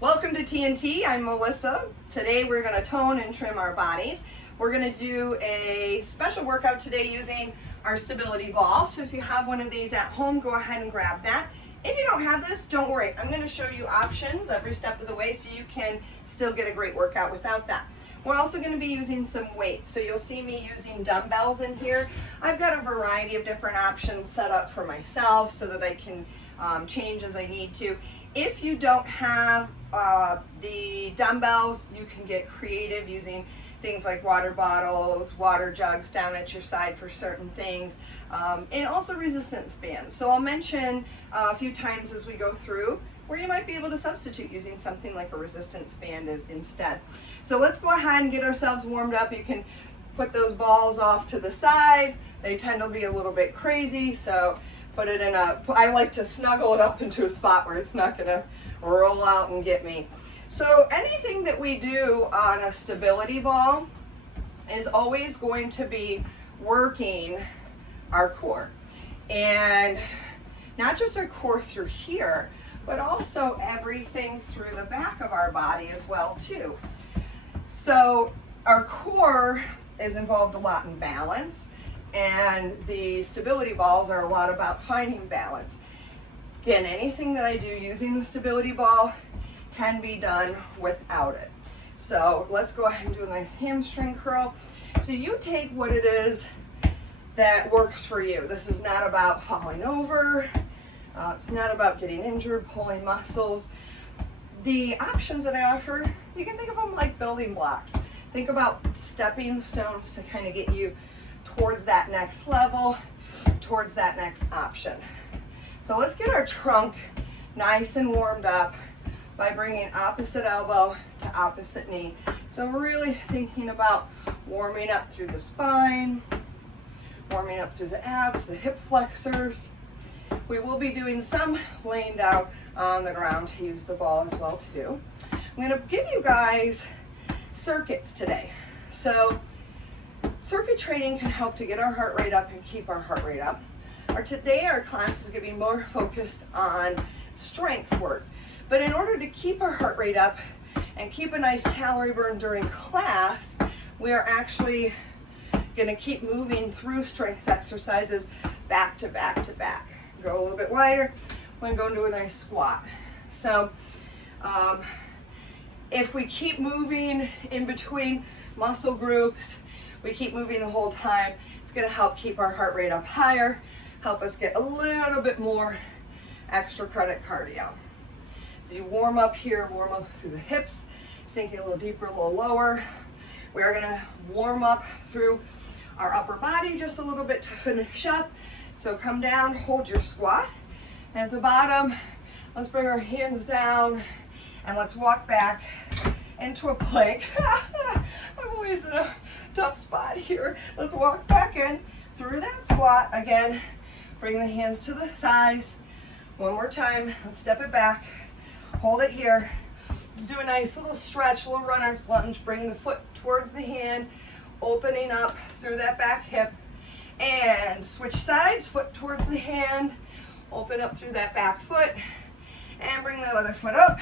Welcome to TNT. I'm Melissa. Today we're going to tone and trim our bodies. We're going to do a special workout today using our stability ball. So if you have one of these at home, go ahead and grab that. If you don't have this, don't worry. I'm going to show you options every step of the way so you can still get a great workout without that. We're also going to be using some weights. So you'll see me using dumbbells in here. I've got a variety of different options set up for myself so that I can change as I need to. If you don't have the dumbbells, you can get creative using things like water bottles, water jugs down at your side for certain things, and also resistance bands. So I'll mention a few times as we go through where you might be able to substitute using something like a resistance band instead. So let's go ahead and get ourselves warmed up. You can put those balls off to the side. They tend to be a little bit crazy, so put it in I like to snuggle it up into a spot where it's not gonna roll out and get me. So anything that we do on a stability ball is always going to be working our core. And not just our core through here, but also everything through the back of our body as well too. So our core is involved a lot in balance, and the stability balls are a lot about finding balance. Again, anything that I do using the stability ball can be done without it. So let's go ahead and do a nice hamstring curl. So you take what it is that works for you. This is not about falling over. It's not about getting injured, pulling muscles. The options that I offer, you can think of them like building blocks. Think about stepping stones to kind of get you towards that next level, towards that next option. So let's get our trunk nice and warmed up by bringing opposite elbow to opposite knee. So we're really thinking about warming up through the spine, warming up through the abs, the hip flexors. We will be doing some laying down on the ground to use the ball as well too. I'm going to give you guys circuits today. So circuit training can help to get our heart rate up and keep our heart rate up. Today our class is going to be more focused on strength work. But in order to keep our heart rate up and keep a nice calorie burn during class, we are actually going to keep moving through strength exercises back to back to back. Go a little bit wider. We're going to go into a nice squat. So if we keep moving in between muscle groups, we keep moving the whole time, it's going to help keep our heart rate up higher, help us get a little bit more extra credit cardio. So you warm up here, warm up through the hips, sinking a little deeper, a little lower. We're going to warm up through our upper body just a little bit to finish up. So come down, hold your squat. And at the bottom, let's bring our hands down and let's walk back into a plank. I'm always in a tough spot here. Let's walk back in through that squat. Again, bring the hands to the thighs. One more time, let's step it back. Hold it here. Let's do a nice little stretch, little runner's lunge. Bring the foot towards the hand, opening up through that back hip. And switch sides, foot towards the hand, open up through that back foot, and bring that other foot up,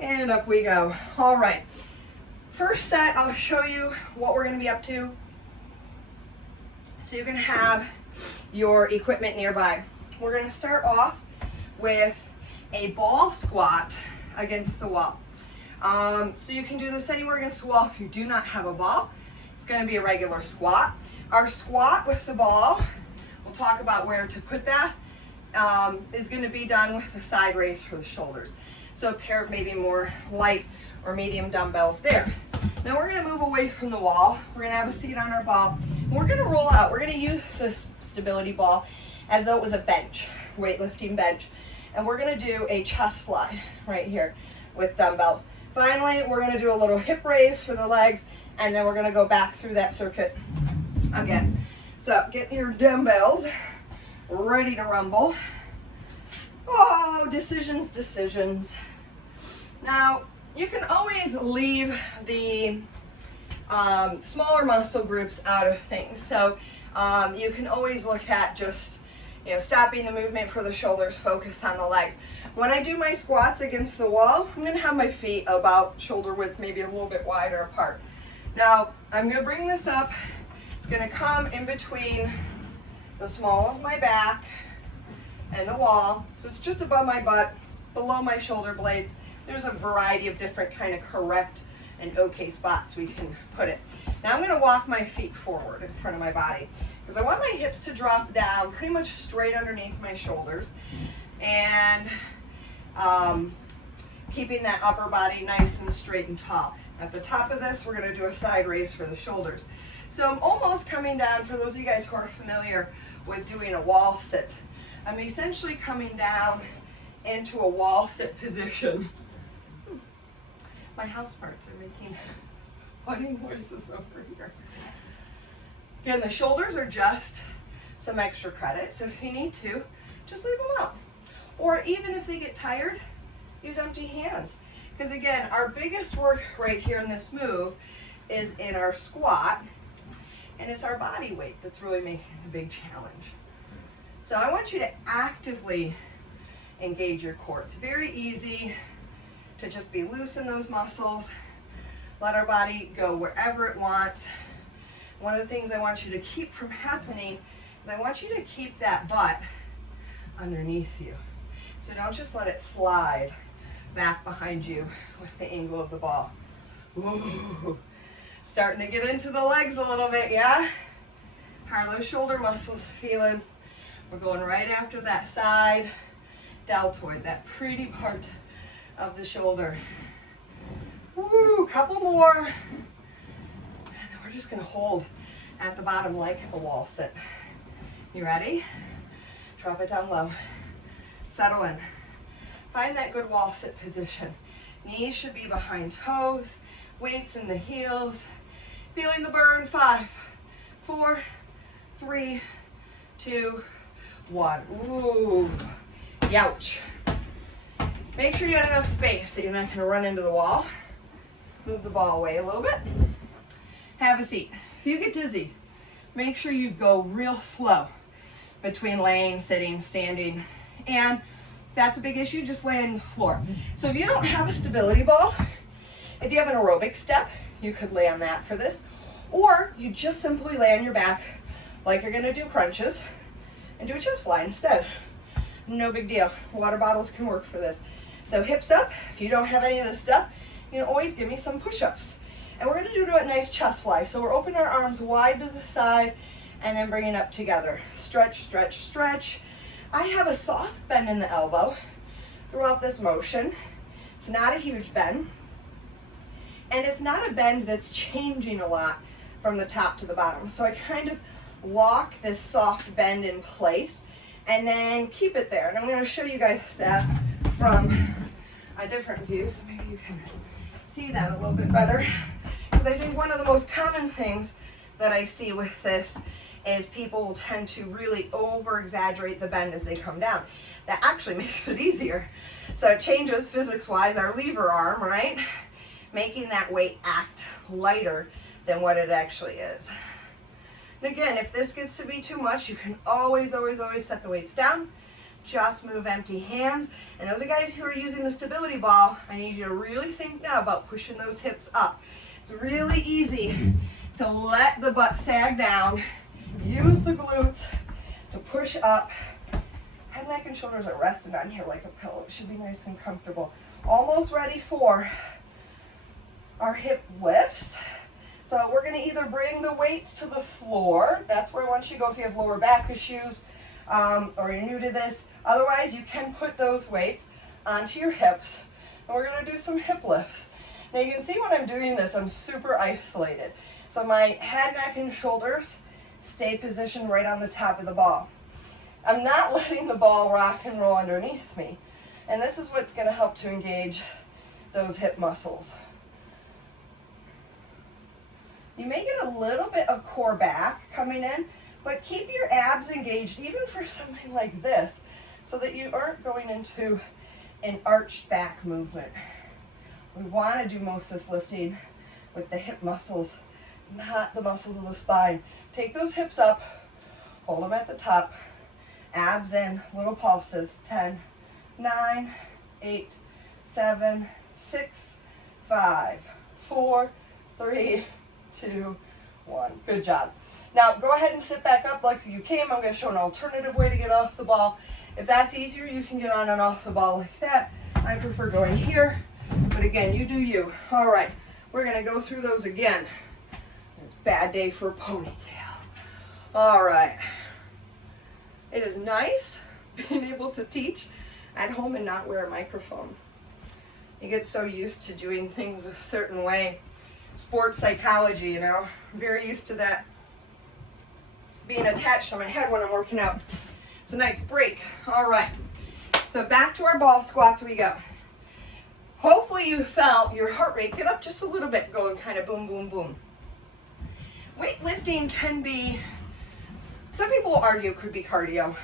and up we go. All right, first set, I'll show you what we're gonna be up to. So you're gonna have your equipment nearby. We're gonna start off with a ball squat against the wall. So you can do this anywhere against the wall. If you do not have a ball, it's gonna be a regular squat. Our squat with the ball, we'll talk about where to put that, is going to be done with a side raise for the shoulders. So a pair of maybe more light or medium dumbbells there. Now we're going to move away from the wall. We're going to have a seat on our ball. And we're going to roll out. We're going to use this stability ball as though it was a bench, weightlifting bench. And we're going to do a chest fly right here with dumbbells. Finally, we're going to do a little hip raise for the legs, and then we're going to go back through that circuit again. So get your dumbbells ready to rumble. Oh, decisions. Now, you can always leave the smaller muscle groups out of things. So you can always look at just stopping the movement for the shoulders, focus on the legs. When I do my squats against the wall, I'm gonna have my feet about shoulder width, maybe a little bit wider apart. Now, I'm gonna bring this up. It's gonna come in between the small of my back and the wall. So it's just above my butt, below my shoulder blades. There's a variety of different kind of correct and okay spots we can put it. Now I'm gonna walk my feet forward in front of my body because I want my hips to drop down pretty much straight underneath my shoulders, and keeping that upper body nice and straight and tall. At the top of this, we're gonna do a side raise for the shoulders. So I'm almost coming down, for those of you guys who are familiar with doing a wall sit, I'm essentially coming down into a wall sit position. My house parts are making funny noises over here. Again, the shoulders are just some extra credit, so if you need to, just leave them out. Or even if they get tired, use empty hands. Because again, our biggest work right here in this move is in our squat, and it's our body weight that's really making the big challenge. So I want you to actively engage your core. It's very easy to just be loose in those muscles, let our body go wherever it wants. One of the things I want you to keep from happening is I want you to keep that butt underneath you. So don't just let it slide back behind you with the angle of the ball. Ooh, starting to get into the legs a little bit, yeah? How are those shoulder muscles feeling? We're going right after that side deltoid, that pretty part of the shoulder. Woo, couple more. And then we're just gonna hold at the bottom like a wall sit. You ready? Drop it down low. Settle in. Find that good wall sit position. Knees should be behind toes, weights in the heels. Feeling the burn. 5, 4, 3, 2, 1. Ooh, youch. Make sure you have enough space so you're not gonna run into the wall. Move the ball away a little bit. Have a seat. If you get dizzy, make sure you go real slow between laying, sitting, standing, and if that's a big issue, just lay on the floor. So if you don't have a stability ball, if you have an aerobic step, you could lay on that for this, or you just simply lay on your back like you're gonna do crunches and do a chest fly instead. No big deal. Water bottles can work for this. So hips up. If you don't have any of this stuff, you can always give me some push-ups. And we're gonna do a nice chest fly. So we're opening our arms wide to the side and then bringing up together. Stretch, stretch, stretch. I have a soft bend in the elbow throughout this motion. It's not a huge bend. And it's not a bend that's changing a lot from the top to the bottom. So I kind of lock this soft bend in place and then keep it there. And I'm gonna show you guys that from a different view, so maybe you can see that a little bit better. Because I think one of the most common things that I see with this is people will tend to really over-exaggerate the bend as they come down. That actually makes it easier. So it changes physics-wise our lever arm, right? Making that weight act lighter than what it actually is. And again, if this gets to be too much, you can always, always, always set the weights down. Just move empty hands. And those are guys who are using the stability ball, I need you to really think now about pushing those hips up. It's really easy to let the butt sag down. Use the glutes to push up. Head, neck, and shoulders are resting on here like a pillow. It should be nice and comfortable. Almost ready for our hip lifts. So we're gonna either bring the weights to the floor. That's where I want you to go if you have lower back issues or you're new to this. Otherwise, you can put those weights onto your hips. And we're gonna do some hip lifts. Now you can see when I'm doing this, I'm super isolated. So my head, neck, and shoulders stay positioned right on the top of the ball. I'm not letting the ball rock and roll underneath me. And this is what's gonna help to engage those hip muscles. You may get a little bit of core back coming in, but keep your abs engaged even for something like this so that you aren't going into an arched back movement. We want to do most of this lifting with the hip muscles, not the muscles of the spine. Take those hips up, hold them at the top, abs in, little pulses, 10, 9, 8, 7, 6, 5, 4, 3, 2, 1. Good job. Now go ahead and sit back up like you came. I'm going to show an alternative way to get off the ball. If that's easier, you can get on and off the ball like that. I prefer going here, but again, you do you. All right, we're going to go through those again. It's a bad day for a ponytail. All right. It is nice being able to teach at home and not wear a microphone. You get so used to doing things a certain way. Sports psychology, you know, I'm very used to that being attached to my head when I'm working out. It's a nice break. All right, so back to our ball squats we go. Hopefully you felt your heart rate get up just a little bit, going kind of boom, boom, boom. Weightlifting can be, some people will argue it could be cardio.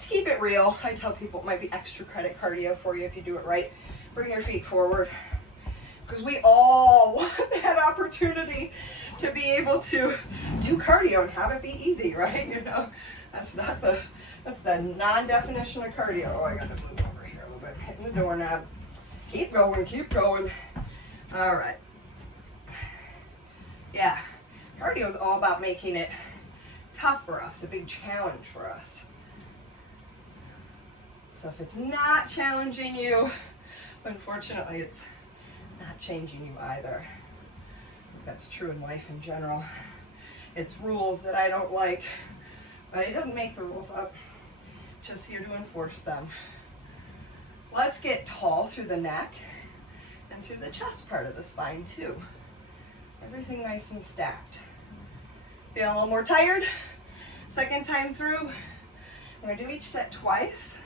To keep it real, I tell people it might be extra credit cardio for you if you do it right. Bring your feet forward, because we all want that opportunity to be able to do cardio and have it be easy, right? You know, that's the non-definition of cardio. Oh, I got to move over here a little bit, hitting the doorknob. Keep going, keep going. All right. Yeah, cardio is all about making it tough for us, a big challenge for us. So if it's not challenging you, unfortunately, it's not changing you either. That's true in life in general. It's rules that I don't like, but I didn't make the rules up, just here to enforce them. Let's get tall through the neck and through the chest part of the spine too. Everything nice and stacked. Feel a little more tired? Second time through, I'm going to do each set twice.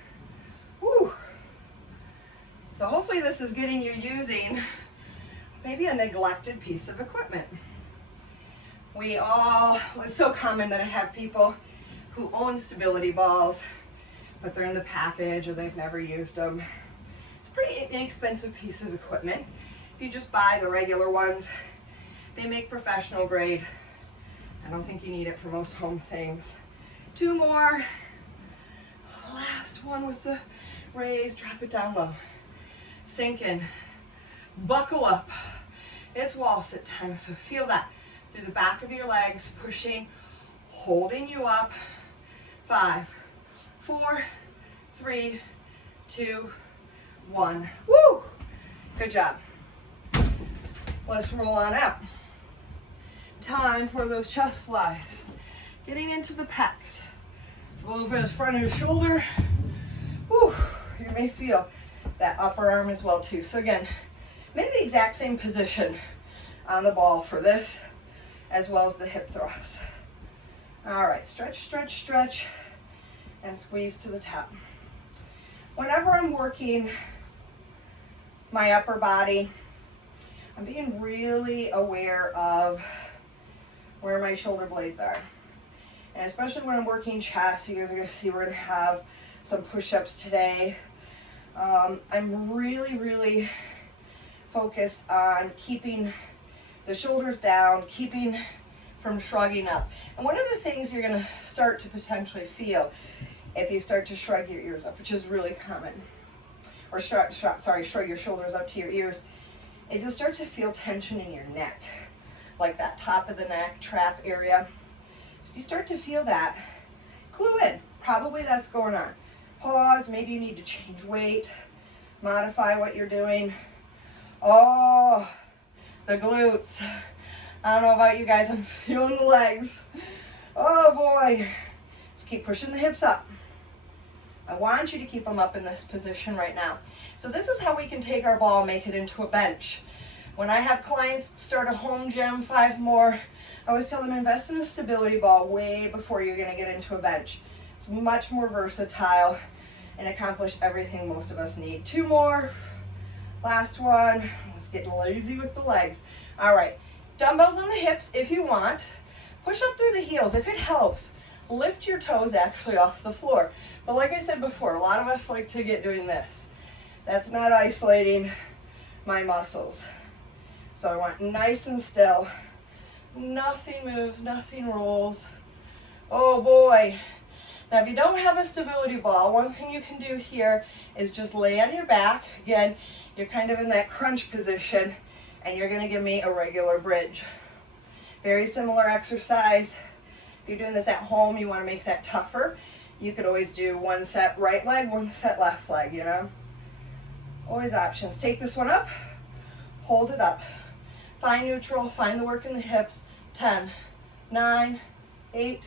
Woo. So hopefully this is getting you using maybe a neglected piece of equipment. It's so common that I have people who own stability balls, but they're in the package or they've never used them. It's a pretty inexpensive piece of equipment. If you just buy the regular ones, they make professional grade. I don't think you need it for most home things. 2 more. Last one with the raise, drop it down low. Sink in, buckle up. It's wall sit time, so feel that through the back of your legs, pushing, holding you up. 5, 4, 3, 2, 1. Woo! Good job. Let's roll on out. Time for those chest flies. Getting into the pecs. Over the front of your shoulder. Woo! You may feel that upper arm as well too. So again, I'm in the exact same position on the ball for this, as well as the hip thrust. All right, stretch, stretch, stretch, and squeeze to the top. Whenever I'm working my upper body, I'm being really aware of where my shoulder blades are. And especially when I'm working chest, you guys are going to see we're going to have some push-ups today. I'm really focused on keeping the shoulders down, keeping from shrugging up. And one of the things you're going to start to potentially feel if you start to shrug your ears up, which is really common, or shrug your shoulders up to your ears, is you'll start to feel tension in your neck, like that top of the neck, trap area. So if you start to feel that, clue in, probably that's going on. Pause, maybe you need to change weight, modify what you're doing. Oh, the glutes. I don't know about you guys, I'm feeling the legs. Oh boy. So keep pushing the hips up. I want you to keep them up in this position right now. So this is how we can take our ball and make it into a bench. When I have clients start a home gym, 5 more, I always tell them invest in a stability ball way before you're gonna get into a bench. It's much more versatile and accomplish everything most of us need. 2 more, last one. Let's get lazy with the legs. All right, dumbbells on the hips if you want. Push up through the heels if it helps. Lift your toes actually off the floor. But like I said before, a lot of us like to get doing this. That's not isolating my muscles. So I want nice and still. Nothing moves, nothing rolls. Oh boy. Now, if you don't have a stability ball, one thing you can do here is just lay on your back. Again, you're kind of in that crunch position, and you're gonna give me a regular bridge. Very similar exercise. If you're doing this at home, you wanna make that tougher. You could always do one set right leg, one set left leg, you know? Always options. Take this one up, hold it up. Find neutral, find the work in the hips. 10, 9, 8,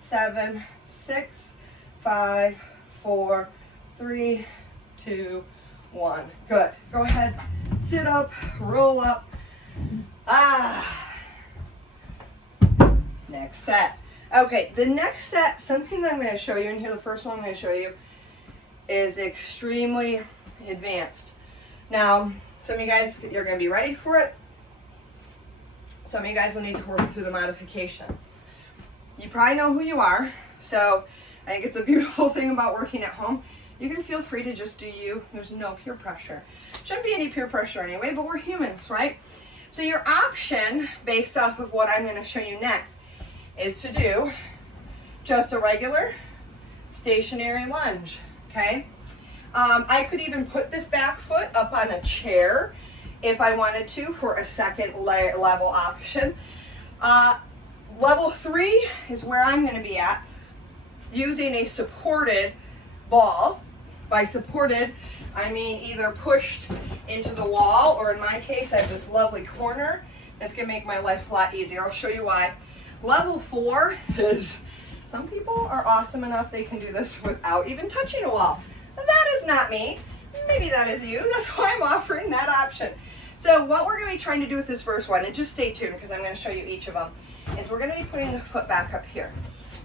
7, 6, 5, 4, 3, 2, 1. Good. Go ahead, sit up, roll up. Next set. Okay, the next set, something that I'm going to show you, and here the first one I'm going to show you is extremely advanced. Now, some of you guys, you're going to be ready for it. Some of you guys will need to work through the modification. You probably know who you are, so I think it's a beautiful thing about working at home. You can feel free to just do you. There's no peer pressure. Shouldn't be any peer pressure anyway, but we're humans, right? So your option, based off of what I'm going to show you next, is to do just a regular stationary lunge, okay? I could even put this back foot up on a chair if I wanted to for a second level option. Level 3 is where I'm going to be at, using a supported ball. By supported, I mean either pushed into the wall, or in my case, I have this lovely corner that's going to make my life a lot easier. I'll show you why. Level 4 is, some people are awesome enough they can do this without even touching a wall. That is not me. Maybe that is you. That's why I'm offering that option. So what we're going to be trying to do with this first one, and just stay tuned because I'm going to show you each of them, is we're going to be putting the foot back up here.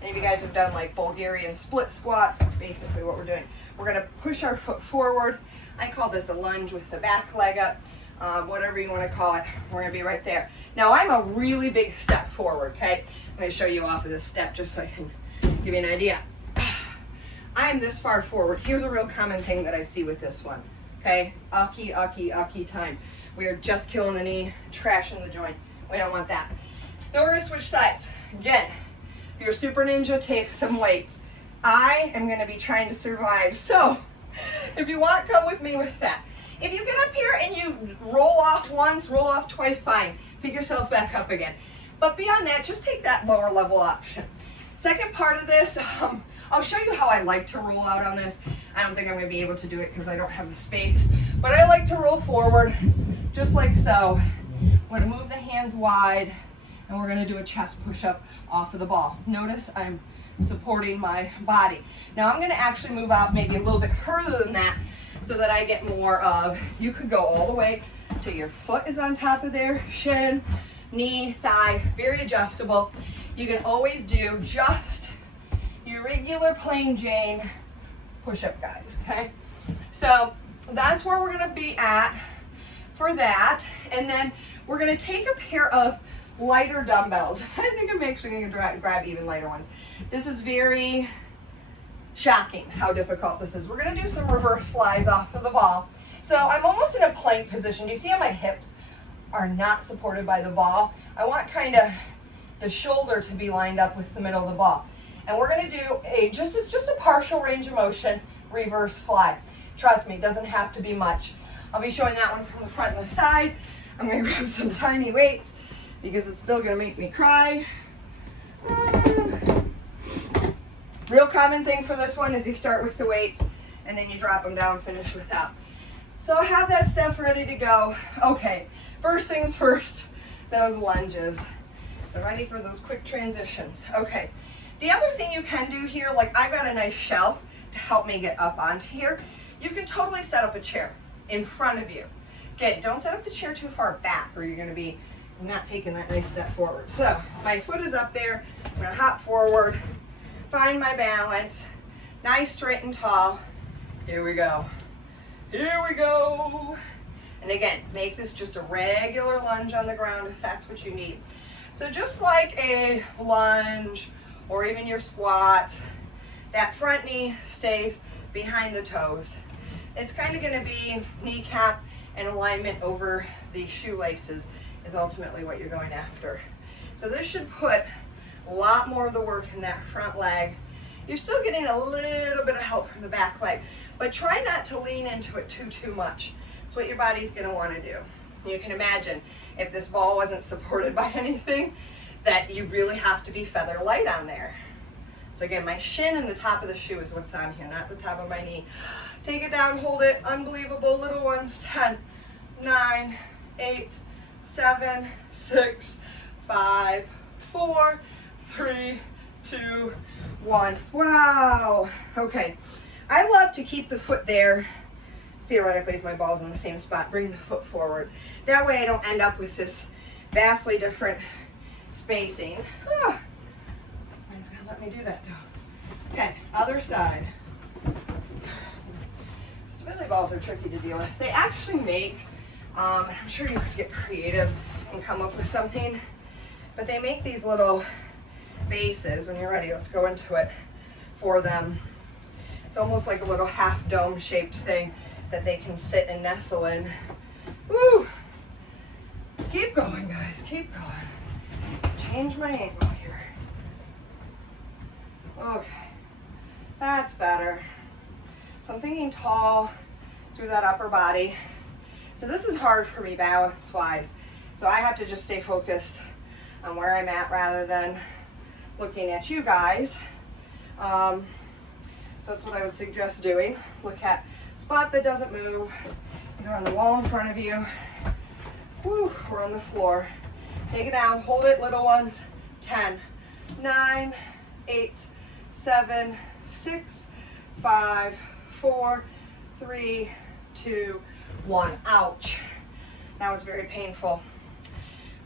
And if you guys have done like Bulgarian split squats, that's basically what we're doing. We're going to push our foot forward. I call this a lunge with the back leg up, whatever you want to call it. We're going to be right there. Now I'm a really big step forward, okay? I'm going to show you off of this step just so I can give you an idea. I'm this far forward. Here's a real common thing that I see with this one, okay? Ucky time. We are just killing the knee, trashing the joint. We don't want that. Now we're going to switch sides. Again, if you're a super ninja, take some weights. I am going to be trying to survive. So if you want, come with me with that. If you get up here and you roll off once, roll off twice, fine. Pick yourself back up again. But beyond that, just take that lower level option. Second part of this, I'll show you how I like to roll out on this. I don't think I'm going to be able to do it because I don't have the space. But I like to roll forward, just like so. I'm going to move the hands wide, and we're going to do a chest push-up off of the ball. Notice I'm supporting my body. Now I'm going to actually move out maybe a little bit further than that so that I get more of, you could go all the way till your foot is on top of there, shin, knee, thigh, very adjustable. You can always do just your regular plain Jane push-up, guys, okay? So that's where we're going to be at for that. And then we're going to take a pair of lighter dumbbells. I think I'm actually going to grab even lighter ones. This is very shocking how difficult this is. We're going to do some reverse flies off of the ball. So I'm almost in a plank position. Do you see how my hips are not supported by the ball? I want kind of the shoulder to be lined up with the middle of the ball. And we're going to do it's just a partial range of motion reverse fly. Trust me, it doesn't have to be much. I'll be showing that one from the front and the side. I'm going to grab some tiny weights because it's still going to make me cry. Real common thing for this one is you start with the weights and then you drop them down, finish with that. So I have that stuff ready to go. Okay, first things first, those lunges. So ready for those quick transitions. Okay, the other thing you can do here, like I've got a nice shelf to help me get up onto here. You can totally set up a chair in front of you. Okay, don't set up the chair too far back or you're gonna be not taking that nice step forward. So my foot is up there, I'm gonna hop forward, find my balance, nice, straight and tall. Here we go. Here we go. And again, make this just a regular lunge on the ground if that's what you need. So just like a lunge or even your squat, that front knee stays behind the toes. It's kind of going to be kneecap and alignment over the shoelaces is ultimately what you're going after. So this should put a lot more of the work in that front leg. You're still getting a little bit of help from the back leg, but try not to lean into it too much. It's what your body's gonna wanna do. You can imagine if this ball wasn't supported by anything, that you really have to be feather light on there. So again, my shin and the top of the shoe is what's on here, not the top of my knee. Take it down, hold it, unbelievable, little ones, 10, 9, 8, 7, 6, 5, 4, 3, 2, 1. Wow. Okay. I love to keep the foot there. Theoretically, if my ball's in the same spot, bring the foot forward. That way I don't end up with this vastly different spacing. He's gonna let me do that though. Okay, other side. Stability balls are tricky to deal with. They actually make, I'm sure you could get creative and come up with something, but they make these little bases. When you're ready, let's go into it for them. It's almost like a little half dome shaped thing that they can sit and nestle in. Woo! Keep going, guys, keep going. Change my angle here. Okay, that's better. So I'm thinking tall through that upper body. So this is hard for me balance-wise. So I have to just stay focused on where I'm at rather than looking at you guys. So that's what I would suggest doing. Look at spot that doesn't move, either on the wall in front of you, woo, or on the floor. Take it down, hold it, little ones. 10, 9, 8, 7, 6, 5, 4, 3, 2, 1. Ouch. That was very painful.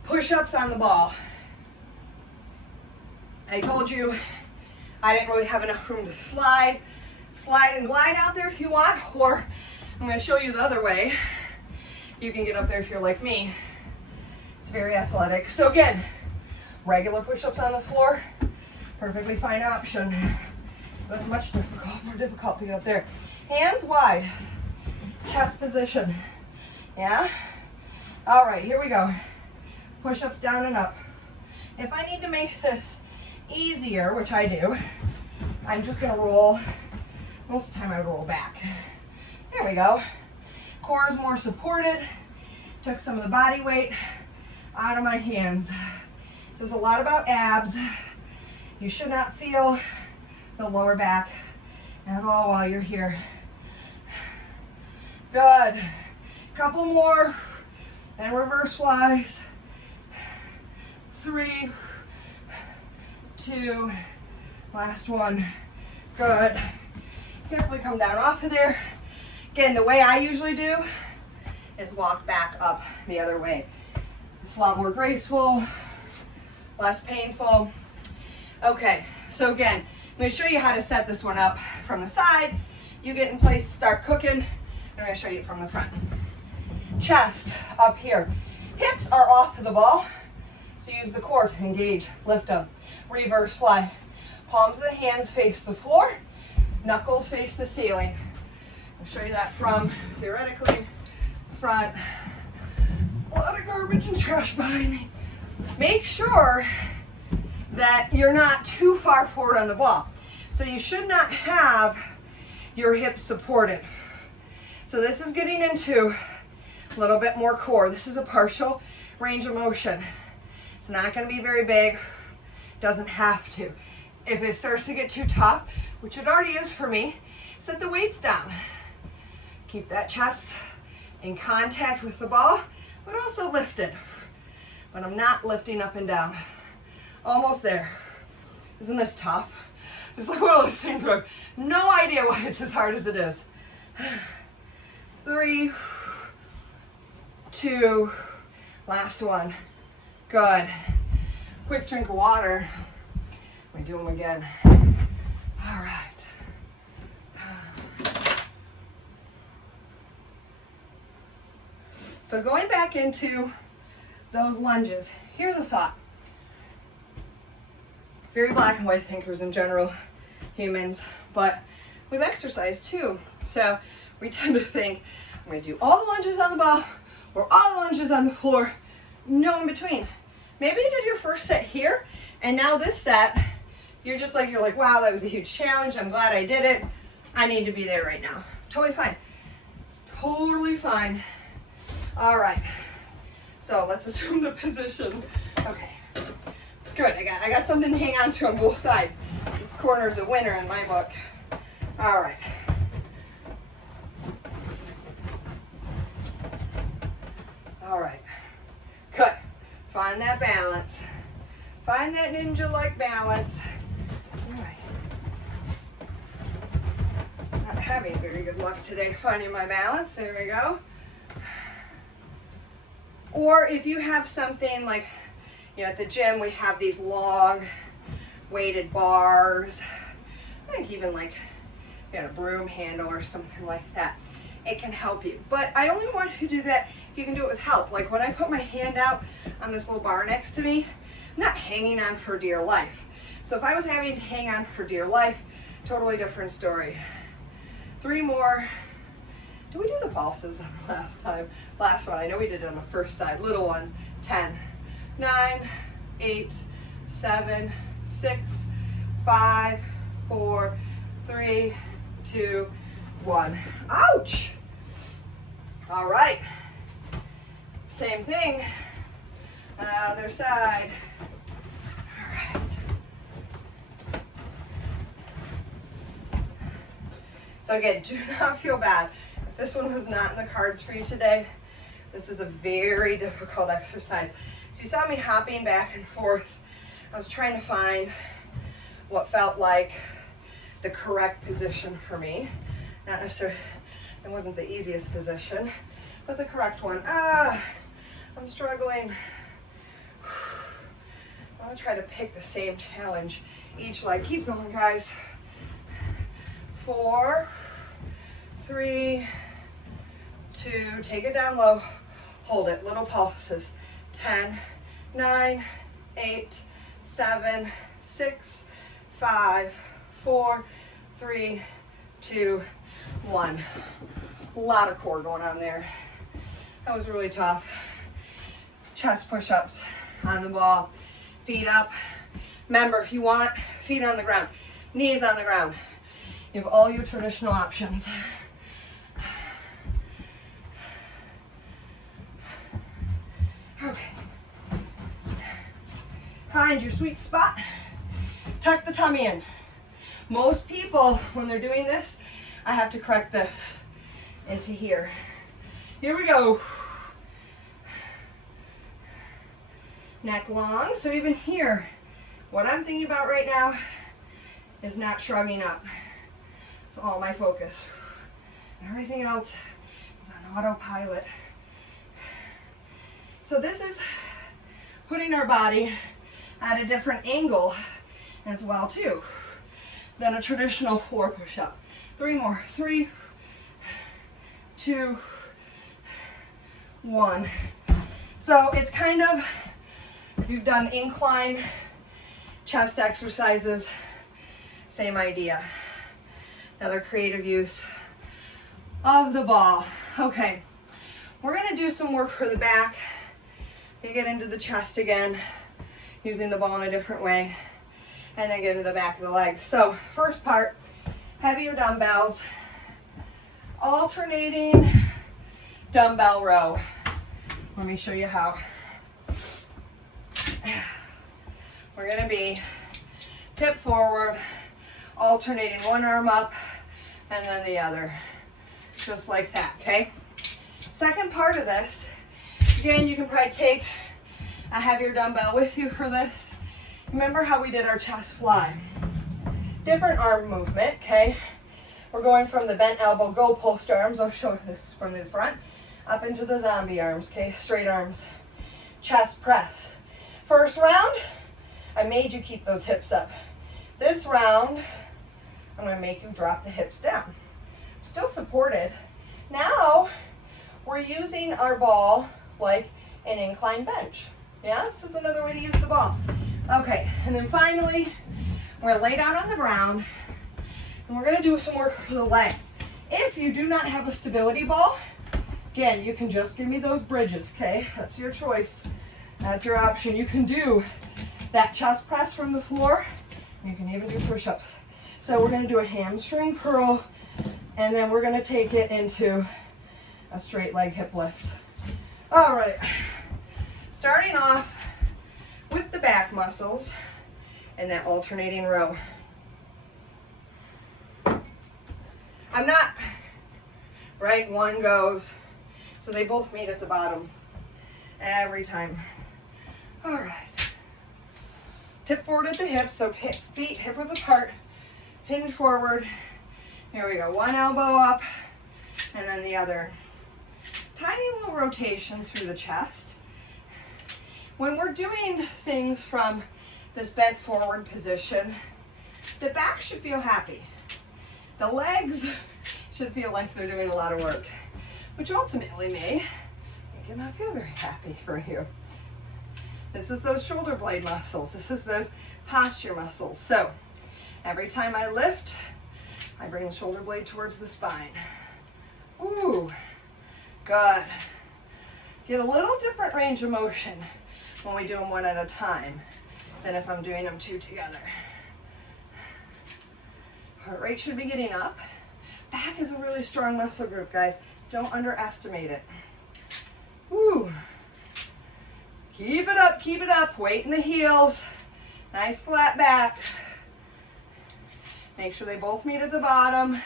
Push-ups on the ball. I told you I didn't really have enough room to slide and glide out there if you want, or I'm going to show you the other way. You can get up there if you're like me. It's very athletic. So again, regular push-ups on the floor, perfectly fine option. That's much more difficult to get up there. Hands wide, chest position. Yeah? All right, here we go. Push-ups down and up. If I need to make this easier, which I do, I'm just gonna roll. Most of the time I roll back. There we go. Core is more supported. Took some of the body weight out of my hands. This is a lot about abs. You should not feel the lower back at all while you're here. Good. Couple more and reverse flies. 3, 2, last one. Good. Carefully come down off of there. Again, the way I usually do is walk back up the other way. It's a lot more graceful, less painful. Okay, so again, I'm going to show you how to set this one up from the side. You get in place, start cooking, and I'm going to show you it from the front. Chest up here. Hips are off the ball, so use the core to engage, lift them. Reverse fly. Palms of the hands face the floor, knuckles face the ceiling. I'll show you that from, theoretically, front. A lot of garbage and trash behind me. Make sure that you're not too far forward on the ball. So you should not have your hips supported. So this is getting into a little bit more core. This is a partial range of motion. It's not going to be very big. Doesn't have to. If it starts to get too tough, which it already is for me, set the weights down. Keep that chest in contact with the ball, but also lifted. But I'm not lifting up and down. Almost there. Isn't this tough? It's like one of those things where I have no idea why it's as hard as it is. 3, 2, last one. Good. Quick drink of water. We do them again. All right. So going back into those lunges, here's a thought. Very black and white thinkers in general, humans, but with exercise too. So we tend to think, I'm gonna do all the lunges on the ball or all the lunges on the floor, no in between. Maybe you did your first set here, and now this set, you're just like, you're like, wow, that was a huge challenge. I'm glad I did it. I need to be there right now. Totally fine. Totally fine. All right. So let's assume the position. Okay. It's good. I got something to hang on to on both sides. This corner's a winner in my book. All right. All right. Good. Find that balance. Find that ninja-like balance. All right. Not having very good luck today finding my balance. There we go. Or if you have something like, at the gym we have these long weighted bars. I think even like a broom handle or something like that. It can help you. But I only want you to do that if you can do it with help. Like when I put my hand out on this little bar next to me, I'm not hanging on for dear life. So if I was having to hang on for dear life, totally different story. 3 more. Did we do the pulses on the last time? Last one, I know we did it on the first side. Little ones. 10, 9, 8, 7, 6, 5, 4, 3, 2, 1. Ouch! All right. Same thing. Other side. All right. So again, do not feel bad. If this one was not in the cards for you today, this is a very difficult exercise. So you saw me hopping back and forth. I was trying to find what felt like the correct position for me. Not necessarily, it wasn't the easiest position, but the correct one. I'm struggling. I'm gonna try to pick the same challenge each leg. Keep going, guys. 4, 3, 2, take it down low, hold it, little pulses. 10, 9, 8, 7, 6, 5, 4, 3, 2, 1. A lot of core going on there. That was really tough. Chest push-ups on the ball, feet up. Remember, if you want, feet on the ground, knees on the ground. You have all your traditional options. Okay. Find your sweet spot. Tuck the tummy in. Most people, when they're doing this, I have to correct this into here. Here we go. Neck long, so even here, what I'm thinking about right now is not shrugging up. It's all my focus. Everything else is on autopilot. So this is putting our body at a different angle as well too than a traditional floor push-up. 3 more. 3, 2, 1. So it's kind of, if you've done incline chest exercises, same idea. Another creative use of the ball. Okay, we're gonna do some work for the back. You get into the chest again, using the ball in a different way, and then get into the back of the leg. So first part, heavier dumbbells, alternating dumbbell row. Let me show you how. We're gonna be tip forward, alternating one arm up and then the other, just like that, okay? Second part of this, again, you can probably take a heavier dumbbell with you for this. Remember how we did our chest fly? Different arm movement, okay? We're going from the bent elbow goalpost arms, I'll show this from the front, up into the zombie arms, okay? Straight arms, chest press. First round, I made you keep those hips up. This round, I'm gonna make you drop the hips down. Still supported. Now, we're using our ball like an incline bench. Yeah, so it's another way to use the ball. Okay, and then finally, we're gonna lay down on the ground and we're gonna do some work for the legs. If you do not have a stability ball, again, you can just give me those bridges, okay? That's your choice. That's your option. You can do that chest press from the floor You can even do push-ups. So we're gonna do a hamstring curl, and then we're gonna take it into a straight leg hip lift. All right, starting off with the back muscles and that alternating row. I'm not, right, one goes, so they both meet at the bottom every time. All right, tip forward at the hips, so feet hip width apart, hinge forward. Here we go, one elbow up and then the other. Tiny little rotation through the chest. When we're doing things from this bent forward position, the back should feel happy. The legs should feel like they're doing a lot of work, which ultimately may make it not feel very happy for you. This is those shoulder blade muscles. This is those posture muscles. So every time I lift, I bring the shoulder blade towards the spine. Ooh, good. Get a little different range of motion when we do them one at a time than if I'm doing them two together. Heart rate should be getting up. Back is a really strong muscle group, guys. Don't underestimate it. Ooh. Keep it up, keep it up. Weight in the heels. Nice flat back. Make sure they both meet at the bottom.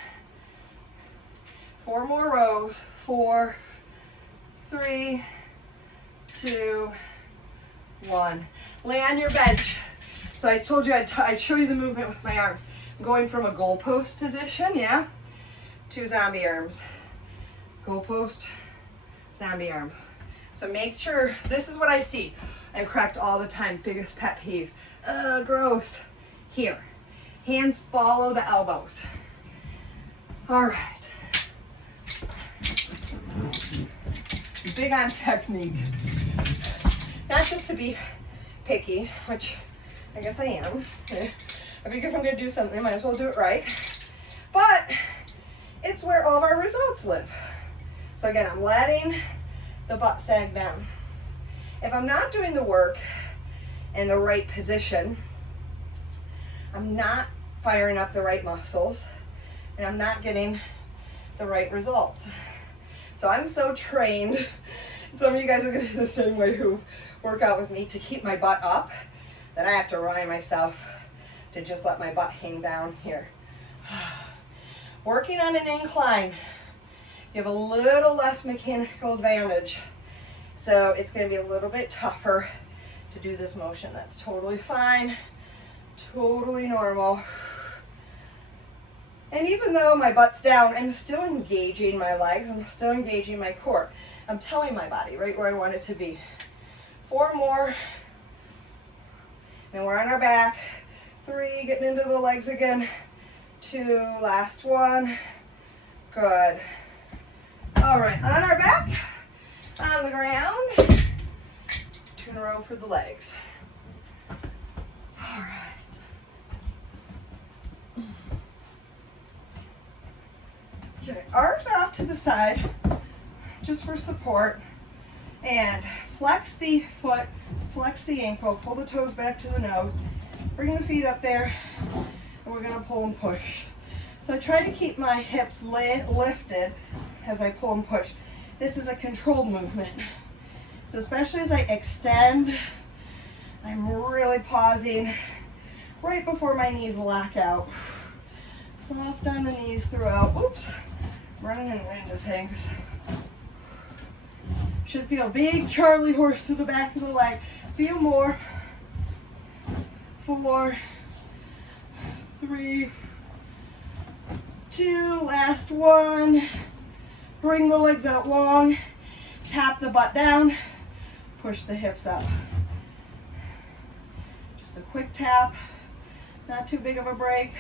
4 more rows. 4, 3, 2, 1. Lay on your bench. So I told you I'd show you the movement with my arms. I'm going from a goalpost position, yeah, to zombie arms. Goalpost, zombie arm. So make sure, this is what I see. I'm correct all the time, biggest pet peeve. Gross. Here, hands follow the elbows. All right. Big on technique. Not just to be picky, which I guess I am. I figure if I'm gonna do something, I might as well do it right. But it's where all of our results live. So again, I'm letting the butt sag down. If I'm not doing the work in the right position, I'm not firing up the right muscles, and I'm not getting the right results. So I'm so trained, some of you guys are gonna be the same way who work out with me, to keep my butt up, that I have to remind myself to just let my butt hang down here. Working on an incline, you have a little less mechanical advantage. So it's gonna be a little bit tougher to do this motion. That's totally fine, totally normal. And even though my butt's down, I'm still engaging my legs, I'm still engaging my core. I'm telling my body right where I want it to be. 4 more, then we're on our back. 3, getting into the legs again. 2, last one. Good. All right, on our back, on the ground. 2 in a row for the legs. All right. Okay, arms are off to the side, just for support. And flex the foot, flex the ankle, pull the toes back to the nose, bring the feet up there, and we're gonna pull and push. So I try to keep my hips lifted as I pull and push. This is a controlled movement. So especially as I extend, I'm really pausing right before my knees lock out. Soft on the knees throughout. Oops, running into things. Should feel a big Charlie horse through the back of the leg. Feel more. 4, 3, 2, last one. Bring the legs out long. Tap the butt down. Push the hips up. Just a quick tap. Not too big of a break.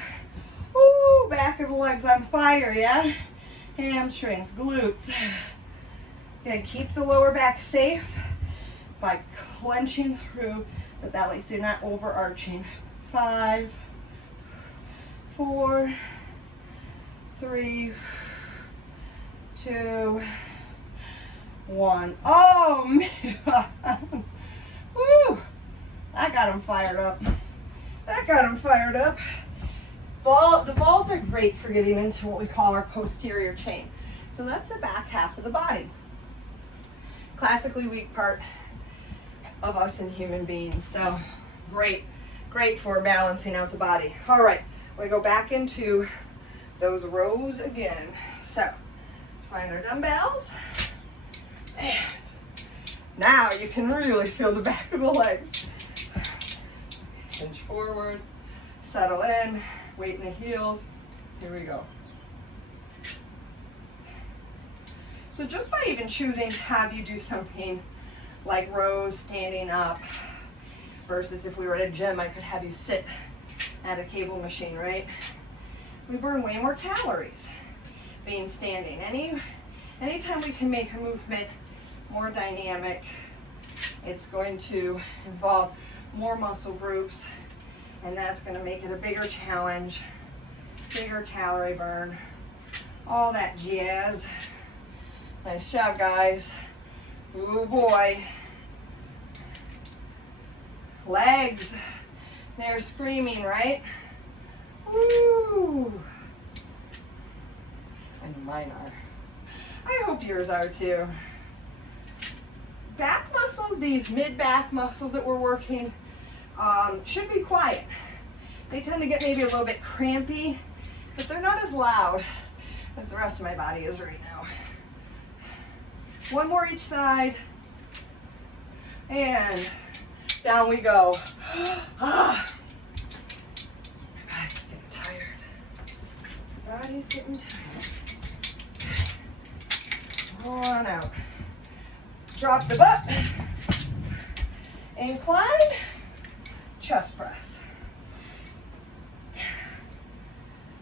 Ooh, back of the legs on fire, yeah? Hamstrings, glutes. Okay, keep the lower back safe by clenching through the belly, so you're not overarching. 5, 4, 3, 2, 1. Oh, man. Woo! I got them fired up. That got them fired up. The balls are great for getting into what we call our posterior chain. So that's the back half of the body. Classically weak part of us and human beings. So great for balancing out the body. All right, we go back into those rows again. So let's find our dumbbells. And now you can really feel the back of the legs. Hinge forward, settle in, weight in the heels. Here we go. So just by even choosing to have you do something like rows standing up versus if we were at a gym, I could have you sit at a cable machine, right? We burn way more calories being standing. Anytime we can make a movement more dynamic, it's going to involve more muscle groups, and that's going to make it a bigger challenge, bigger calorie burn, all that jazz. Nice job, guys. Ooh boy. Legs, they're screaming, right? Woo! I know mine are. I hope yours are too. Back muscles, these mid-back muscles that we're working, should be quiet. They tend to get maybe a little bit crampy, but they're not as loud as the rest of my body is right now. One more each side, and down we go. My body's getting tired. My body's getting tired. Roll on out. Drop the butt. Incline. Chest press.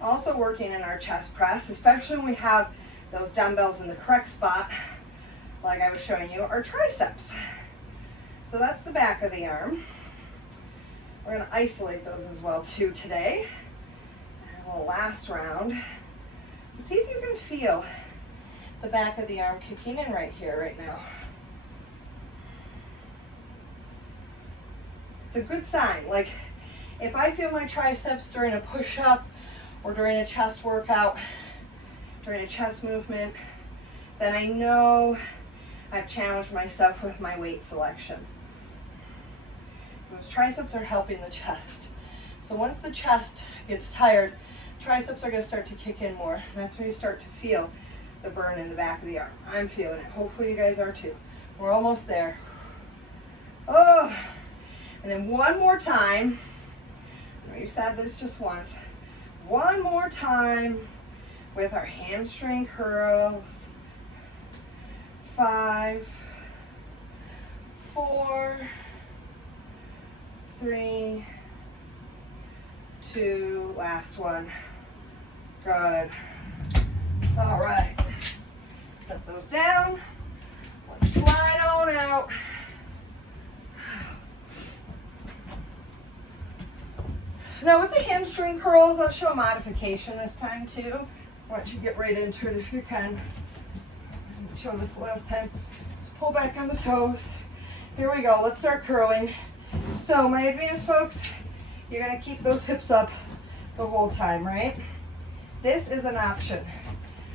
Also working in our chest press, especially when we have those dumbbells in the correct spot, like I was showing you, are triceps. So that's the back of the arm. We're going to isolate those as well too today. And we'll last round. Let's see if you can feel the back of the arm kicking in right here, right now. It's a good sign. Like if I feel my triceps during a push-up or during a chest workout, during a chest movement, then I know I've challenged myself with my weight selection. Those triceps are helping the chest. So once the chest gets tired, triceps are going to start to kick in more. And that's when you start to feel the burn in the back of the arm. I'm feeling it. Hopefully you guys are too. We're almost there. Oh, and then one more time. I know you said this just once. One more time with our hamstring curls. 5, 4, 3, 2, last one. Good. All right. Set those down. Let's slide on out. Now with the hamstring curls, I'll show a modification this time too. Why don't you get right into it if you can. I showed this last time. Just pull back on the toes. Here we go. Let's start curling. So my advanced folks, you're going to keep those hips up the whole time, right? This is an option.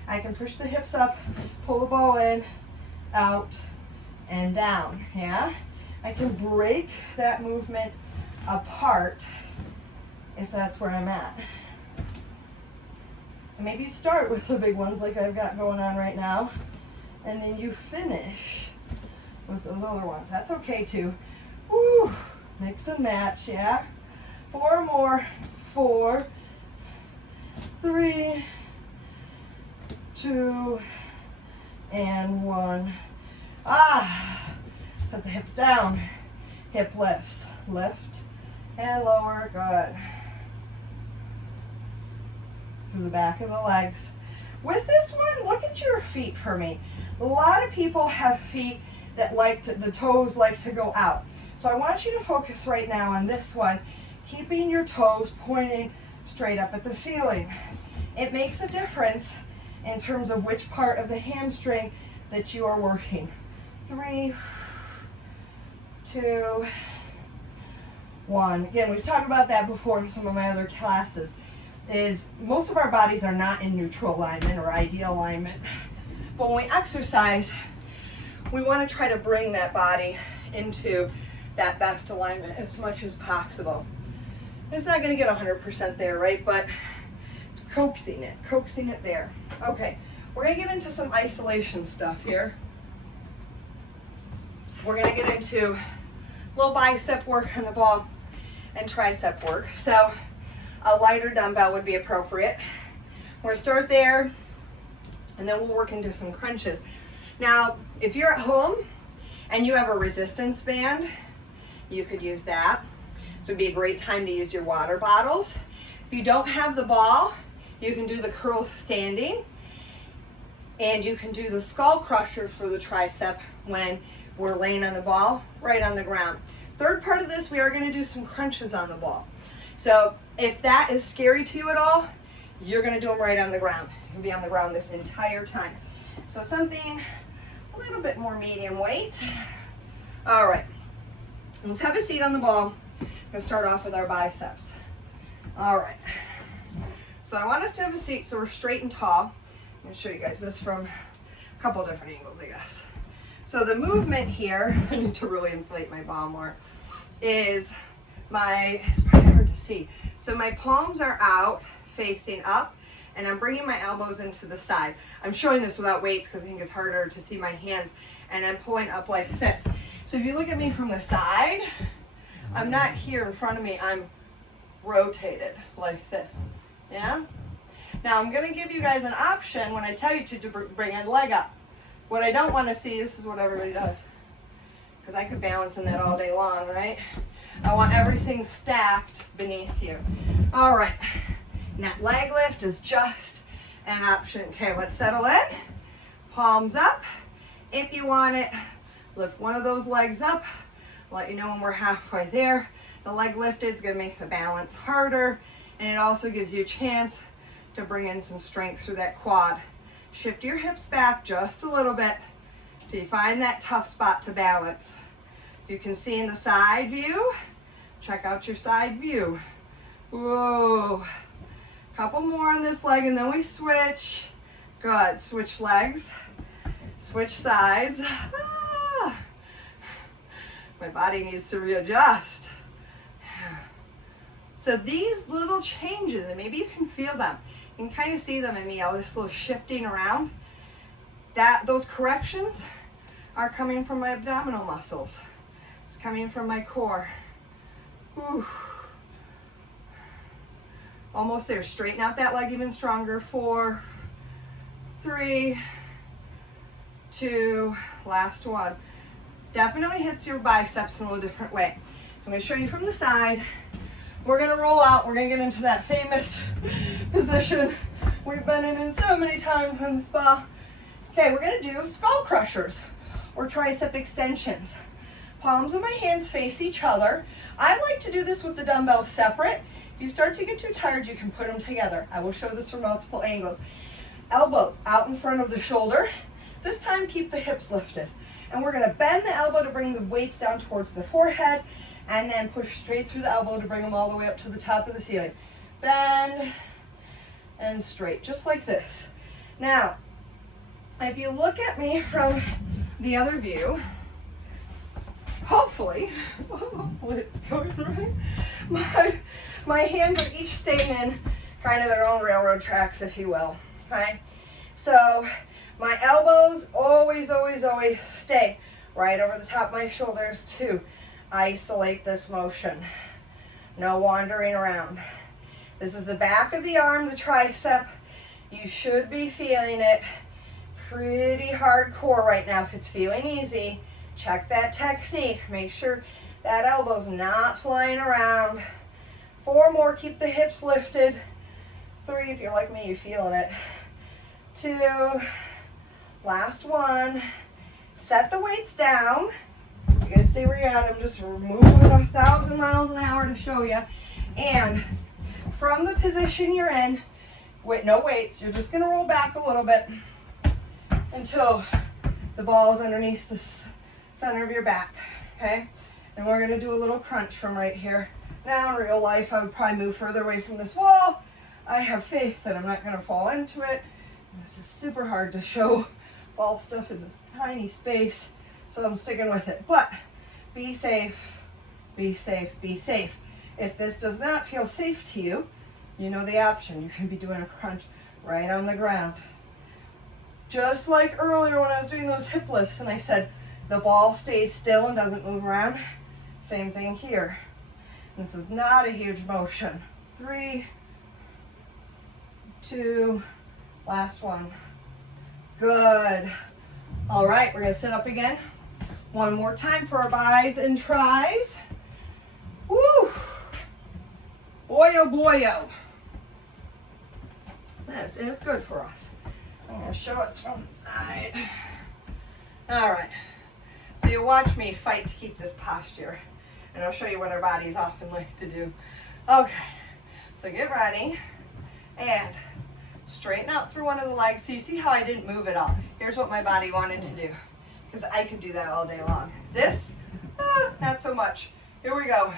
I can push the hips up, pull the ball in, out, and down, yeah? I can break that movement apart if that's where I'm at. And maybe start with the big ones like I've got going on right now, and then you finish with those other ones. That's okay too. Woo! Mix and match, yeah? 4 more. 4, 3, 2, and 1. Set the hips down. Hip lifts. Lift and lower. Good. Through the back of the legs. With this one, look at your feet for me. A lot of people have feet that the toes like to go out. So I want you to focus right now on this one, keeping your toes pointing straight up at the ceiling. It makes a difference in terms of which part of the hamstring that you are working. 3, 2, 1. Again, we've talked about that before in some of my other classes, is most of our bodies are not in neutral alignment or ideal alignment. But when we exercise, we want to try to bring that body into that best alignment as much as possible. It's not going to get 100% there, right? But it's coaxing it there. Okay, we're going to get into some isolation stuff here. We're going to get into a little bicep work on the ball and tricep work. So a lighter dumbbell would be appropriate. We're going to start there, and then we'll work into some crunches. Now, if you're at home and you have a resistance band, you could use that. So it'd be a great time to use your water bottles. If you don't have the ball, you can do the curls standing, and you can do the skull crusher for the tricep when we're laying on the ball, right on the ground. Third part of this, we are going to do some crunches on the ball. So if that is scary to you at all, you're going to do them right on the ground. You'll be on the ground this entire time. So something a little bit more medium weight. All right, let's have a seat on the ball. I'm going to start off with our biceps. All right, so I want us to have a seat so we're straight and tall. I'm going to show you guys this from a couple different angles, I guess. So the movement here, I need to really inflate my ball more, is it's probably hard to see. So my palms are out, facing up, and I'm bringing my elbows into the side. I'm showing this without weights because I think it's harder to see my hands, and I'm pulling up like this. So if you look at me from the side, I'm not here in front of me, I'm rotated like this, yeah? Now I'm gonna give you guys an option when I tell you to bring a leg up. What I don't wanna see, this is what everybody does, because I could balance in that all day long, right? I want everything stacked beneath you. All right, and that leg lift is just an option. Okay, let's settle in. Palms up. If you want it, lift one of those legs up. Let you know when we're halfway there. The leg lifted is gonna make the balance harder, and it also gives you a chance to bring in some strength through that quad. Shift your hips back just a little bit till you find that tough spot to balance. If you can see in the side view, check out your side view. Whoa. Couple more on this leg, and then we switch. Good. Switch legs. Switch sides. Ah. My body needs to readjust. So these little changes, and maybe you can feel them. You can kind of see them in me, all this little shifting around. Those corrections are coming from my abdominal muscles. It's coming from my core. Whew. Almost there. Straighten out that leg even stronger. 4, 3, 2, last one. Definitely hits your biceps in a little different way. So I'm going to show you from the side. We're going to roll out. We're going to get into that famous position we've been in so many times in the spa. Okay, we're going to do skull crushers or tricep extensions. Palms of my hands face each other. I like to do this with the dumbbells separate. If you start to get too tired, you can put them together. I will show this from multiple angles. Elbows out in front of the shoulder. This time, keep the hips lifted. And we're going to bend the elbow to bring the weights down towards the forehead, and then push straight through the elbow to bring them all the way up to the top of the ceiling. Bend and straight, just like this. Now, if you look at me from the other view, hopefully it's going right. My hands are each staying in kind of their own railroad tracks, if you will, okay? So my elbows always stay right over the top of my shoulders to isolate this motion. No wandering around. This is the back of the arm, the tricep. You should be feeling it pretty hardcore right now. If it's feeling easy, check that technique. Make sure that elbow's not flying around. 4 more, keep the hips lifted. 3, if you're like me, you're feeling it. 2, last one. Set the weights down. You gotta stay where you're at. I'm just moving 1,000 miles an hour to show you. And from the position you're in, with no weights, you're just gonna roll back a little bit until the ball is underneath the center of your back, okay? And we're gonna do a little crunch from right here. Now in real life, I would probably move further away from this wall. I have faith that I'm not gonna fall into it. And this is super hard to show ball stuff in this tiny space, so I'm sticking with it. But be safe, be safe, be safe. If this does not feel safe to you, you know the option. You can be doing a crunch right on the ground. Just like earlier when I was doing those hip lifts and I said the ball stays still and doesn't move around. Same thing here. This is not a huge motion. 3, 2, last one. Good. All right, we're gonna sit up again. One more time for our bis and tris. Woo! Boy, oh boy, oh. This is good for us. I'm gonna show us from the side. All right, so you watch me fight to keep this posture, and I'll show you what our bodies often like to do. Okay, so get ready, and straighten out through one of the legs. So you see how I didn't move at all. Here's what my body wanted to do, because I could do that all day long. This, not so much. Here we go.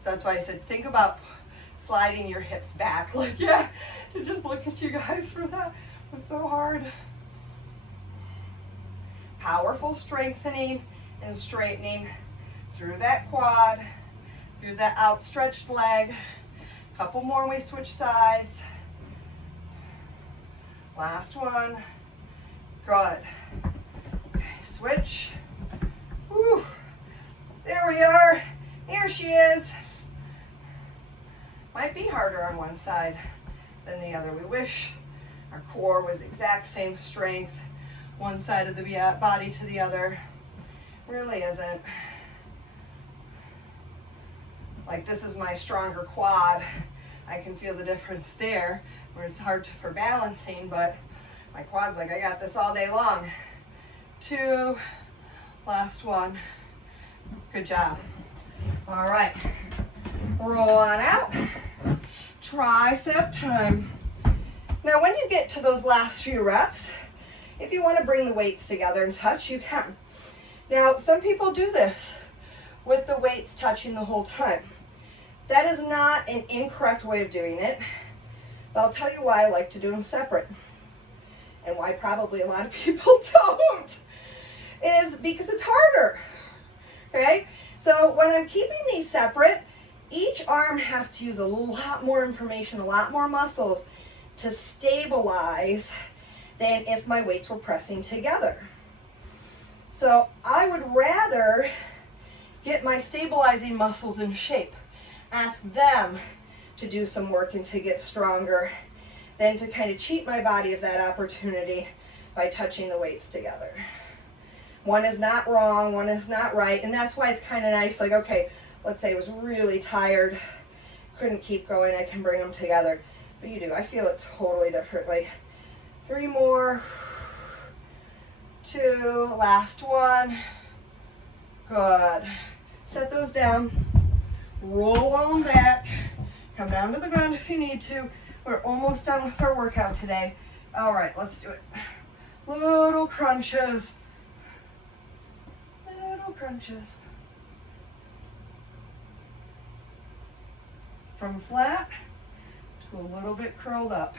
So that's why I said, think about sliding your hips back. Like, yeah, to just look at you guys for that was so hard. Powerful strengthening and straightening through that quad, through that outstretched leg. Couple more when we switch sides. Last one. Good. Okay, switch. Whew. There we are. Here she is. Might be harder on one side than the other. We wish our core was exact same strength, one side of the body to the other. Really isn't. Like, this is my stronger quad. I can feel the difference there, where it's hard for balancing, but my quad's like, I got this all day long. 2, last one. Good job. All right, roll on out. Tricep time. Now, when you get to those last few reps, if you want to bring the weights together and touch, you can. Now, some people do this with the weights touching the whole time. That is not an incorrect way of doing it, but I'll tell you why I like to do them separate, and why probably a lot of people don't, is because it's harder, okay? So when I'm keeping these separate, each arm has to use a lot more information, a lot more muscles to stabilize than if my weights were pressing together. So I would rather get my stabilizing muscles in shape, ask them to do some work and to get stronger, than to kind of cheat my body of that opportunity by touching the weights together. One is not wrong, one is not right, and that's why it's kind of nice, like, okay, let's say I was really tired, couldn't keep going, I can bring them together. But you do, I feel it totally differently. 3 more, 2, last one. Good. Set those down, roll on back, come down to the ground if you need to. We're almost done with our workout today. All right, let's do it. Little crunches. Little crunches. From flat to a little bit curled up.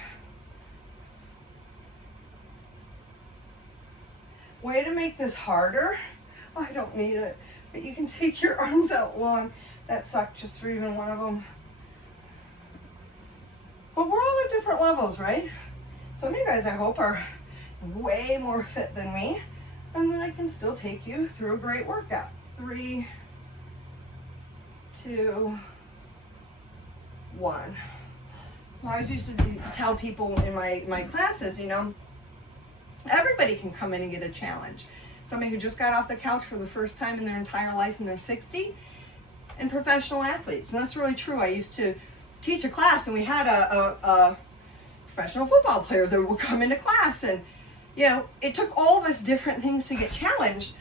Way to make this harder. I don't need it, but you can take your arms out long. That sucked just for even one of them. But we're all at different levels, right? Some of you guys, I hope, are way more fit than me, and then I can still take you through a great workout. 3, 2, 1. I always used to tell people in my classes, you know, everybody can come in and get a challenge. Somebody who just got off the couch for the first time in their entire life and they're 60, and professional athletes. And that's really true. I used to teach a class, and we had a professional football player that would come into class, and you know, it took all of us different things to get challenged,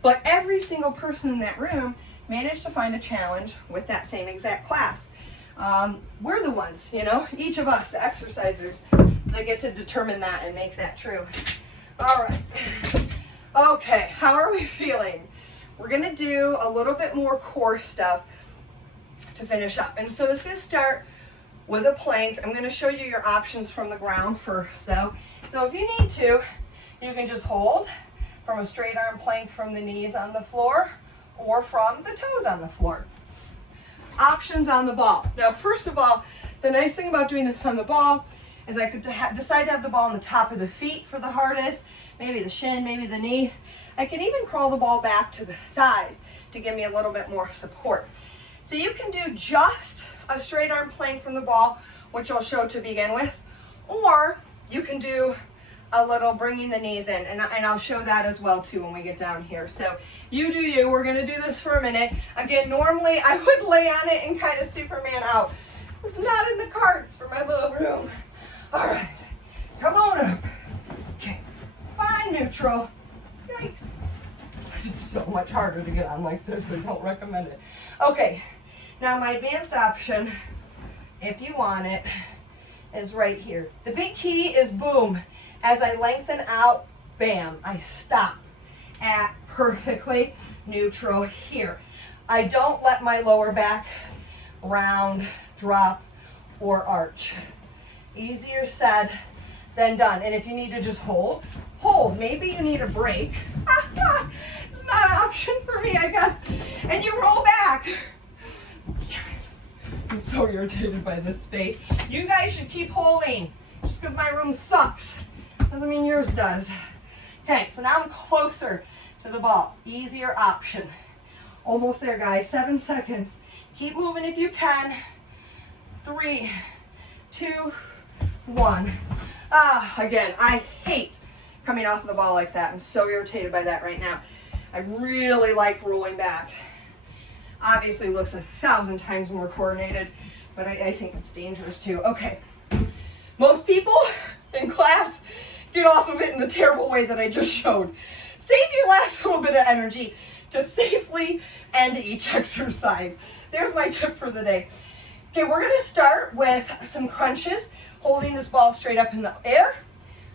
but every single person in that room managed to find a challenge with that same exact class. We're the ones, you know, each of us, the exercisers, that get to determine that and make that true. All right. Okay, how are we feeling? We're gonna do a little bit more core stuff. to finish up. And so let's get start with a plank. I'm going to show you your options from the ground first though. So if you need to, you can just hold from a straight arm plank from the knees on the floor or from the toes on the floor. Options on the ball. Now, first of all, the nice thing about doing this on the ball is I could decide to have the ball on the top of the feet for the hardest, maybe the shin, maybe the knee. I can even crawl the ball back to the thighs to give me a little bit more support. So you can do just a straight arm plank from the ball, which I'll show to begin with, or you can do a little bringing the knees in, and I'll show that as well too when we get down here. So you do you. We're going to do this for a minute. Again, normally I would lay on it and kind of Superman out. It's not in the cards for my little room. All right, come on up. Okay, find neutral. Yikes. It's so much harder to get on like this. I don't recommend it. Okay, now my advanced option, if you want it, is right here. The big key is boom. As I lengthen out, bam, I stop at perfectly neutral here. I don't let my lower back round, drop, or arch. Easier said than done. And if you need to just hold, hold. Maybe you need a break. It's not an option for me, I guess. And you roll back. I'm so irritated by this space. You guys should keep holding. Just because my room sucks doesn't mean yours does. Okay, so now I'm closer to the ball. Easier option. Almost there, guys. 7 seconds. Keep moving if you can. 3, 2, 1. Again, I hate coming off the ball like that. I'm so irritated by that right now. I really like rolling back. Obviously looks 1,000 times more coordinated, but I think it's dangerous too. Okay. Most people in class get off of it in the terrible way that I just showed. Save your last little bit of energy to safely end each exercise. There's my tip for the day. Okay, we're gonna start with some crunches, holding this ball straight up in the air.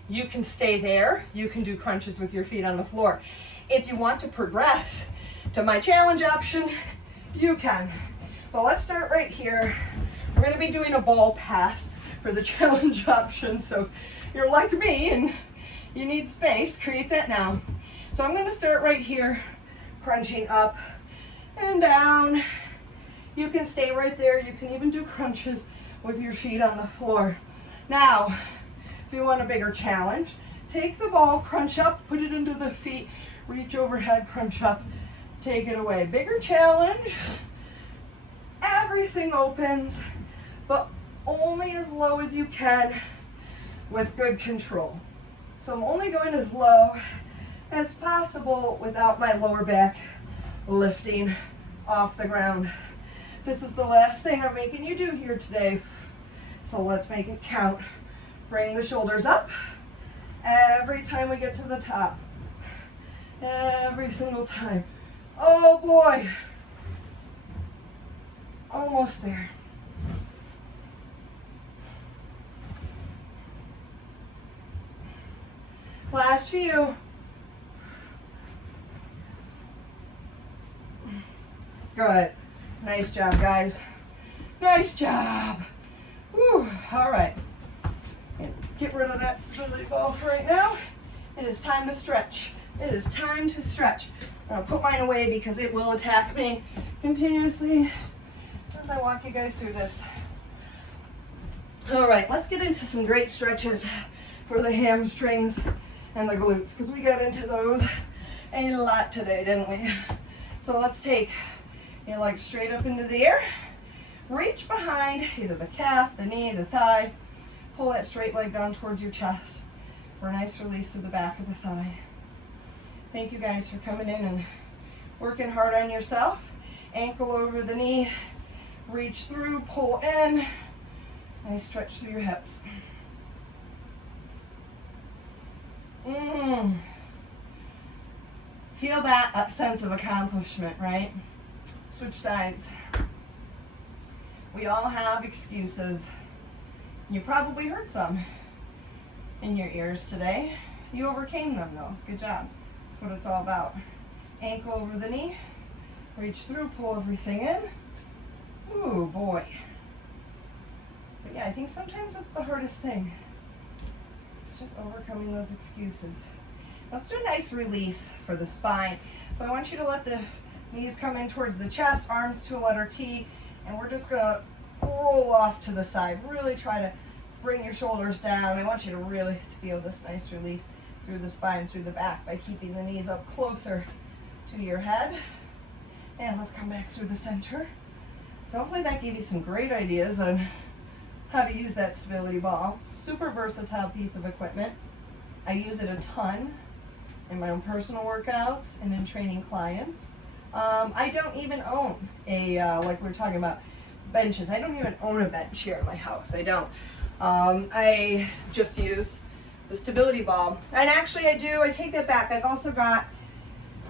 You can stay there. You can do crunches with your feet on the floor. If you want to progress to my challenge option, you can. Well, let's start right here. We're gonna be doing a ball pass for the challenge option. So if you're like me and you need space, create that now. So I'm gonna start right here, crunching up and down. You can stay right there. You can even do crunches with your feet on the floor. Now, if you want a bigger challenge, take the ball, crunch up, put it into the feet, reach overhead, crunch up, take it away. Bigger challenge. Everything opens, but only as low as you can with good control. So I'm only going as low as possible without my lower back lifting off the ground. This is the last thing I'm making you do here today. So let's make it count. Bring the shoulders up every time we get to the top. Every single time. Oh boy. Almost there. Last few. Good. Nice job, guys. Nice job. Whew. All right. Get rid of that stability ball for right now. It is time to stretch. It is time to stretch. I'll put mine away because it will attack me continuously as I walk you guys through this. All right, let's get into some great stretches for the hamstrings and the glutes, because we got into those a lot today, didn't we? So let's take your legs straight up into the air. Reach behind either the calf, the knee, the thigh. Pull that straight leg down towards your chest for a nice release to the back of the thigh. Thank you guys for coming in and working hard on yourself. Ankle over the knee. Reach through, pull in. Nice stretch through your hips. Feel that sense of accomplishment, right? Switch sides. We all have excuses. You probably heard some in your ears today. You overcame them though. Good job. That's what it's all about. Ankle over the knee. Reach through, pull everything in. Ooh, boy. But yeah, I think sometimes that's the hardest thing. It's just overcoming those excuses. Let's do a nice release for the spine. So I want you to let the knees come in towards the chest, arms to a letter T, and we're just gonna roll off to the side. Really try to bring your shoulders down. I want you to really feel this nice release through the spine, through the back, by keeping the knees up closer to your head. And let's come back through the center. So hopefully that gave you some great ideas on how to use that stability ball. Super versatile piece of equipment. I use it a ton in my own personal workouts and in training clients. I don't even own a, like we were talking about, benches. I don't even own a bench here in my house. I don't. I just use the stability ball. And actually I take that back. I've also got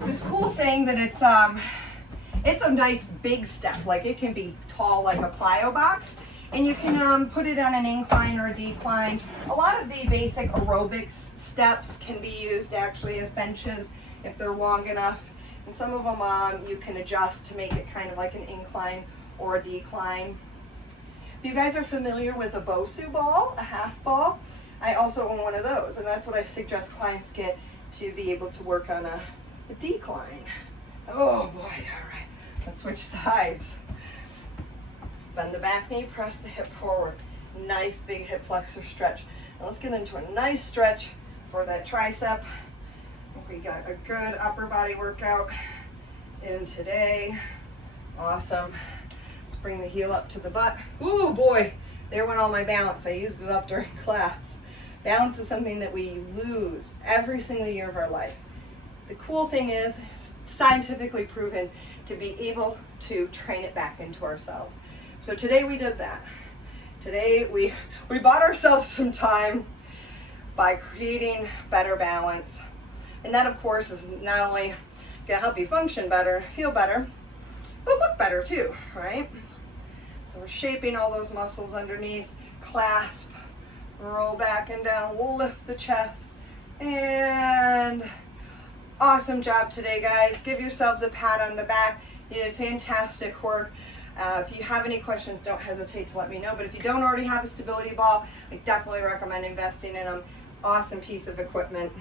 this cool thing that it's a nice big step. Like it can be tall like a plyo box. And you can put it on an incline or a decline. A lot of the basic aerobics steps can be used actually as benches if they're long enough. And some of them you can adjust to make it kind of like an incline or a decline. If you guys are familiar with a Bosu ball, a half ball, I also own one of those. And that's what I suggest clients get to be able to work on a decline. Oh boy, all right. Let's switch sides. Bend the back knee, press the hip forward. Nice big hip flexor stretch. Now let's get into a nice stretch for that tricep. I think we got a good upper body workout in today. Awesome. Let's bring the heel up to the butt. Ooh boy, there went all my balance. I used it up during class. Balance is something that we lose every single year of our life. The cool thing is, it's scientifically proven to be able to train it back into ourselves. So today we did that. Today we bought ourselves some time by creating better balance. And that of course is not only gonna help you function better, feel better, but look better too, right? So we're shaping all those muscles underneath, clasp, roll back and down, we'll lift the chest, and awesome job today, guys. Give yourselves a pat on the back. You did fantastic work. If you have any questions, don't hesitate to let me know. But if you don't already have a stability ball, I definitely recommend investing in them. Awesome piece of equipment.